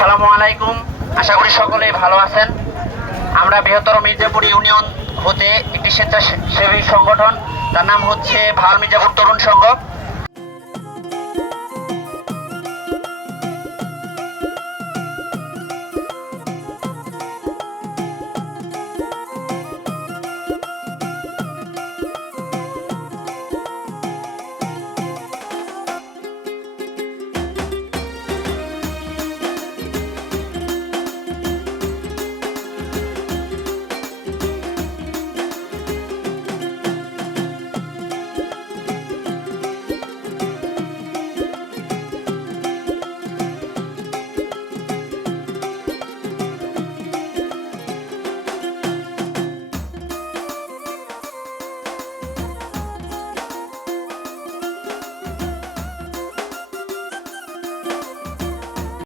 আসসালামু আলাইকুম, আশা করি সকলেই ভালো আছেন। আমরা বৃহত্তর মির্জাপুর ইউনিয়ন হতে একটি স্বেচ্ছাসেবী সংগঠন, তার নাম হচ্ছে ভাওয়াল মির্জাপুর তরুণ সংঘ।